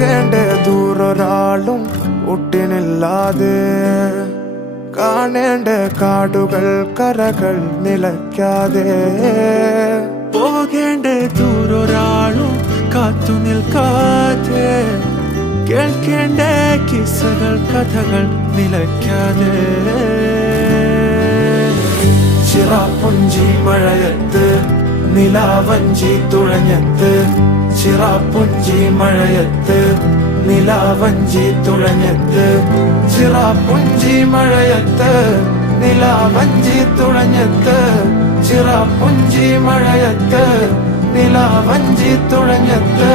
പോകേണ്ട ദൂരൊരാളും ഒട്ടിനില്ലാതെ കാണേണ്ട കാടുകൾ കരകൾ നിലയ്ക്കാതെ പോകേണ്ട ദൂരൊരാളും കാത്തു നിൽക്കാതെ കേൾക്കേണ്ട കിസ്സകൾ കഥകൾ നിലയ്ക്കാതെ ചിറാപ്പുഞ്ചി മഴയത്ത് നിലാവഞ്ചി തുഴഞ്ഞത്ത് ചിറാപ്പുഞ്ചി മഴയത്ത് നിലാവഞ്ചി തുഴഞ്ഞത്ത് ചിറാപ്പുഞ്ചി മഴയത്ത് നിലാവഞ്ചി തുഴഞ്ഞത്ത് ചിറാപ്പുഞ്ചി മഴയത്ത് നിലാവഞ്ചി തുഴഞ്ഞത്ത്